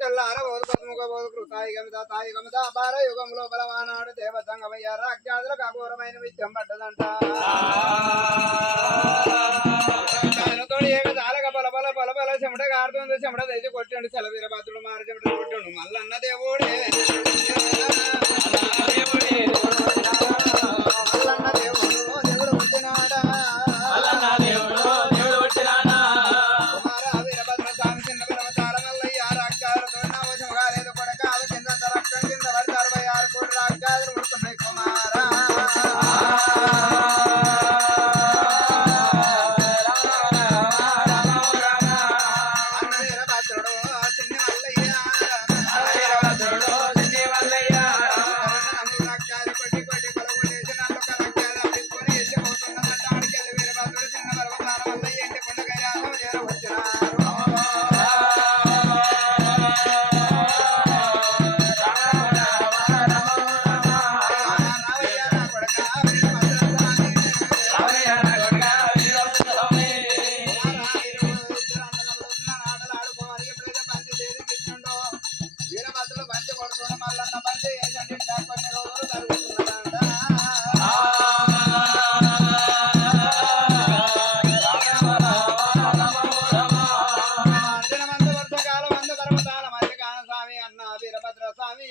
తెల్లార ఓదుకొముక ఓదుకు తాయి గమద బార యుగంలో బలవానాడు దేవతంగమయ్య రాజ్యాదుల కాఘోరమైన విద్యం పడ్డదంట తోడి ఏమి తాలక బల చెమట కారుతుంది చెమట తెచ్చి కొట్టాడు సెలవీరభద్రుడు మారి చెమట కొట్టాడు మల్లన్న దేవుడే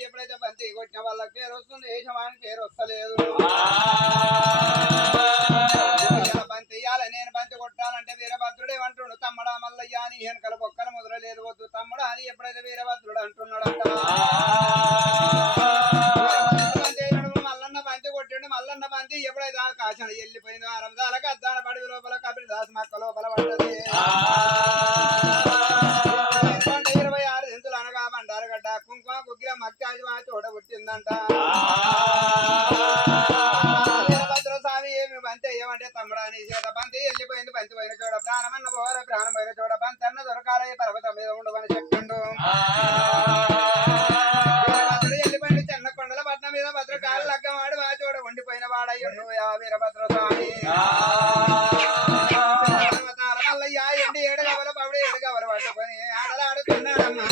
ఎప్పుడైతే బంతి కొట్టిన వాళ్ళకి పేరు వస్తుంది యజమానికి పేరు వస్తలేదు బంతి ఇయ్యాలి నేను బంతి కొట్టాలంటే వీరభద్రుడు ఏమంటున్నాడు తమ్ముడా మల్లయ్య అని వెనకల బొక్కల మొదలలేదు వద్దు తమ్ముడా అని ఎప్పుడైతే వీరభద్రుడు అంటున్నాడంట మల్లన్న బంతి కొట్టిండు మల్లన్న బంతి ఎప్పుడైతే ఆకాశం వెళ్ళిపోయిందో అరందాలకు అద్దాన పడి లోపల కబిరి దాస్ మక్క లోపల పడ్డది 26 సెంతులు అనగా బండారగడ్డ కుంకుమ గుగ్గిల మక్కాజి మా చోట పుట్టిందంట వీరభద్ర స్వామి ఏమి బంతి ఏమంటే తమ్ముడా నీ చేత బంతి వెళ్ళిపోయింది బంతి పోయిన చోట ప్రాణమన్న పోవాలి ప్రాణం పోయిన చోట బంతి అన్న దొరకాలయ్య పర్వతం మీద ఉండవని చెప్పిండు వీరభద్రుడు వెళ్ళిపోయింది చెన్నకొండల పట్నం మీద భద్రకాలు లగ్గమాడు మా చోట ఉండిపోయిన వాడయ్యుండు వీరభద్ర స్వామి మల్లయ్య ఎండి ఏడు కవల పవిడి ఏడు కవల పట్టుకొని ఆడలాడుతున్నాడమ్మా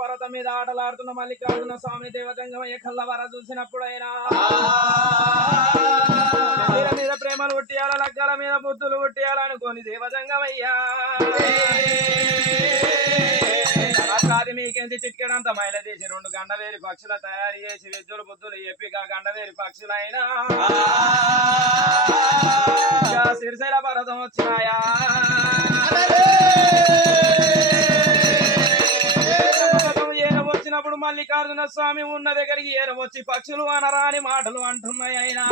పర్వతం మీద ఆటలాడుతున్న మల్లికార్జున స్వామి దేవతంగమయ్య కళ్ళవార చూసినప్పుడైనా మీద ప్రేమలు పుట్టియాల లగ్గాల మీద బుద్ధులు పుట్టియాలనుకోని దేవతంగమయ్యా అది మీకేంటి చిట్కడంత మైల తీసి 2 గండవేరి పక్షుల తయారు చేసి విద్యులు బుద్ధులు ఎప్పిగా గండవేరి పక్షులైనా సిరిశైల పర్వతం వచ్చినాయా వచ్చినప్పుడు మల్లికార్జున స్వామి ఉన్న దగ్గరికి ఏరవచ్చి పక్షులు అనరాని మాటలు అంటున్నాయి అయినా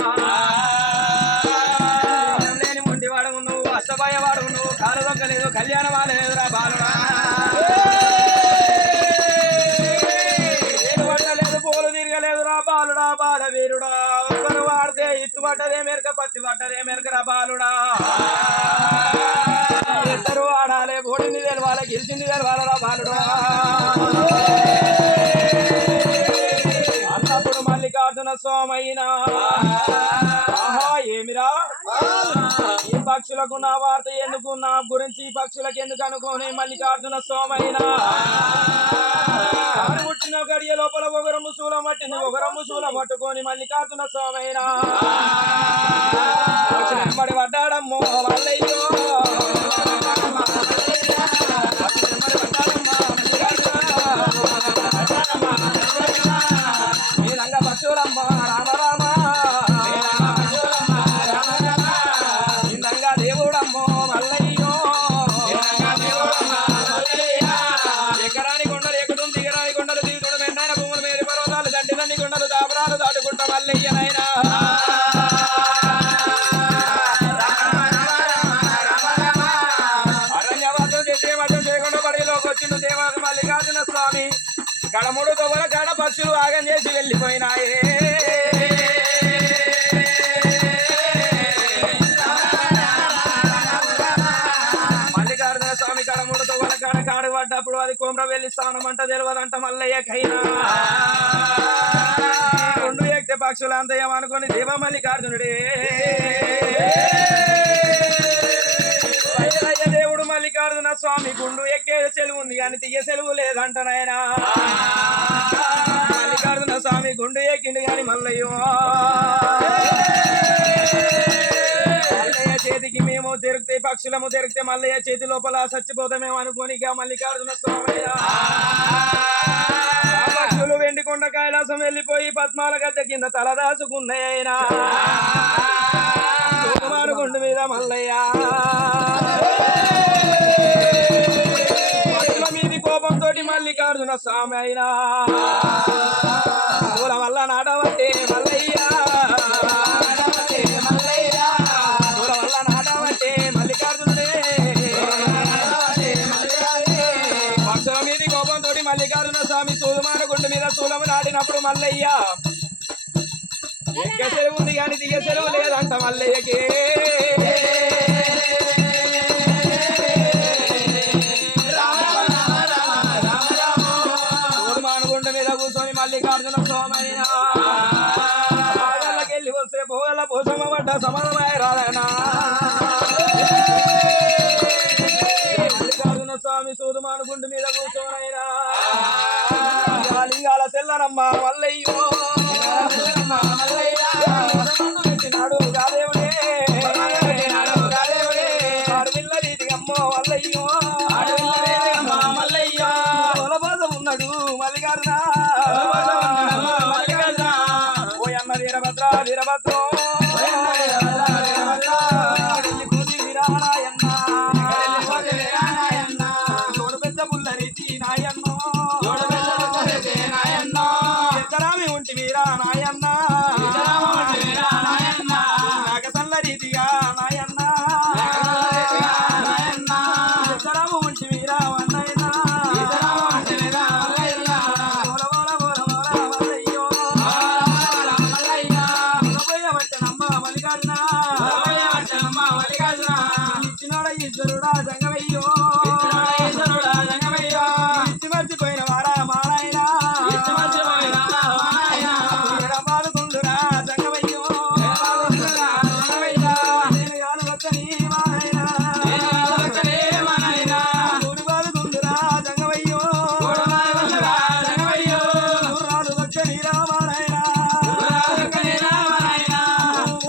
లేని ముండివాడు నువ్వు అష్టభయవాడు నువ్వు కాలు దొక్కలేదు కళ్యాణ వాడలేదురా బాలుడా ఏడు పట్టలేదు పూలు తిరగలేదురా బాలుడా బాలవీరుడా ఒక్కరు వాడితే ఇత్తు పడ్డదే మెరక పత్తి పడ్డదే మెరకరా బాలుడా ఇద్దరు వాడాలి ఓడింది తెలవాలి గెలిచింది తెలవాలరా బాలుడా అన్నప్పుడు మల్లికార్జున స్వామి అయినా ఏమిరా ఈ పక్షులకు నా వార్త ఎందుకు, నా గురించి పక్షులకు ఎందుకు అనుకోని మల్లికార్జున సోమైన పుట్టిన గడియ లోపల ఒకరమ్ము శూలం పట్టింది, ఒకరమ్ము శూలం పట్టుకొని మల్లికార్జున సోమైన పడి పడ్డాడమ్మో మల్లయ్యో పక్షులమ్మ రామ రామ ఇందంగా దేవుడమ్మో మల్లయ్యో ఎకరాని కొండలు ఎక్కుతుంది, దిగరాని కొండలు దిగుతుడు, మెండైన భూములు మేరి పర్వతాలు దండిలన్ని కొండలు దాపరాలు దాటుకుంటా మల్లయ్యనైనా అరణ్యవాసం చెట్టే మధ్యం చేయకుండా పడిలోకి వచ్చిండు దేవాది మల్లికార్జున స్వామి. కడముడు తొగల కాడ పక్షులు ఆగం చేసి వెళ్ళిపోయినాయే. మల్లికార్జున స్వామి కడముడు తొగల కాడ కాడు పడ్డప్పుడు అది కోమ్ర వెళ్ళి స్థానం అంట తెలియదంట మల్లయ్యకైనా. రెండు ఎక్కితే పక్షులు అంత ఏమనుకొని దేవ మల్లికార్జునుడే దేవుడు మల్లికార్జున స్వామి గుండు ఎక్కే సెలవు ఉంది కానీ తీయ సెలవు లేదంట నాయనా. మల్లికార్జున స్వామి గుండు ఎక్కిండు కానీ మల్లయ్యో మల్లయ్య చేతికి మేము దొరికితే పక్షులము దొరికితే మల్లయ్య చేతి లోపల చచ్చిపోతామేమో అనుకోని మల్లికార్జున స్వామి పక్షులు వెండికొండ కైలాసం వెళ్ళిపోయి పద్మాల గద్దె కింద తలదాసుకున్నాయైనా గుండు మీద మల్లయ్య మీది కోపంతో మల్లికార్జున స్వామి అయినా పూల వల్ల నాటవట్టే మల్లయ్య పూల వల్ల నాటవట్టే మల్లికార్జునుడే పక్షుల మీది కోపంతో మల్లికార్జున స్వామి సూదుమాన గుండు మీద శూలము నాటినప్పుడు మల్లయ్య ఎక్క సెలవు ఉంది కానీ దిగ సెలవు లేదంట మల్లయ్యకి. సూదుమానుగుండ మీద కూర్చొని మల్లికార్జున స్వామైనా వెళ్ళి వస్తే పోగల పోసమ్మ పడ్డ సమానమై రాదనా. మల్లికార్జున స్వామి సూదుమానుగుండు మీద కూర్చోనైనా లింగాల సెల్లనమ్మ మల్లయ్యో పెట్టినాడు గాదేవుడే ఆడపిల్ల రీతికి అమ్మో మల్లయ్యో మల్లయ్యో బాధ ఉన్నాడు మల్లికార్జున ఓయన్న వీరభద్ర వీరభద్రం చూడు పెద్ద పుల్ల రీతి నాయన్నో ఎద్దరామి ఉంటి వీరా నాయన్న నాగసల్ల రీతిగా నాయన్న ఎద్దరాము ఉంటి వీరా అన్నయ్య మల్లికార్జున ఇచ్చినాడ ఈశ్వరుడా జంగమయ్యో ఇచ్చి మర్చిపోయిన వారా మానాయనా పాడుకుండురా జంగమయ్యో నేను యాలు వచ్చని మానాయనా ఊరి పాడుకుండురా జంగమయ్యో ఊరాలు వచ్చని రామానాయనా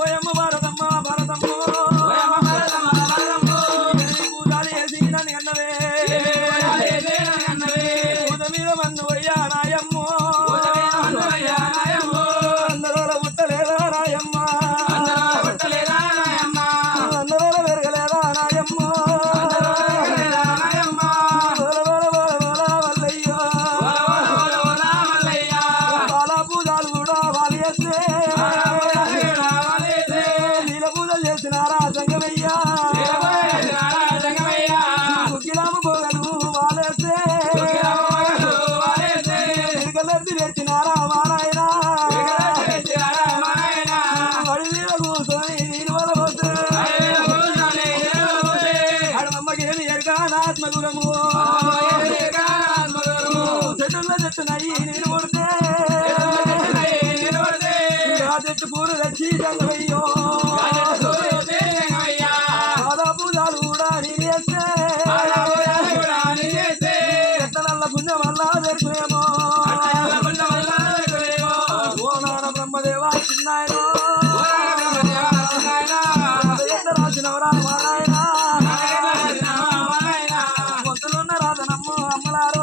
ఓయమ్మ భారతమ్మ భారతమ్మో పూజాలు చేసి నన్ను అన్నవే పూజ మీద మన్ను అయ్యా నాయమ్మో అందరూ పుట్టలేదా నాయమ్మ అందరూ పెరగలేదా నాయమ్మో వల్లయ్యో బాలా పూజలు కూడా వాళ్ళు చేస్తే నీల పూజలు చేసినారా సంగమయ్యా కుక్కిరాము పోగలు వాళ్ళేస్తే ఇరుకలెత్తి పెట్టినారా మానాయనా వడి మీద కూర్చొని నీరు వల పోతే అడమమ్మకి ఏమి ఎరగానాత్మగురము చెట్టుల్లో చెట్టునయ్యి నీరు కొడితే ఆ చెట్టు పూలు తెచ్చి జంగమయ్యో గుండె వల్ల జరుగునేమో ఓ నాన్న బ్రహ్మదేవా చిన్నాయనో రాసినవరా వాడాయన వంతులున్న రాధనమ్మ అమ్మలారో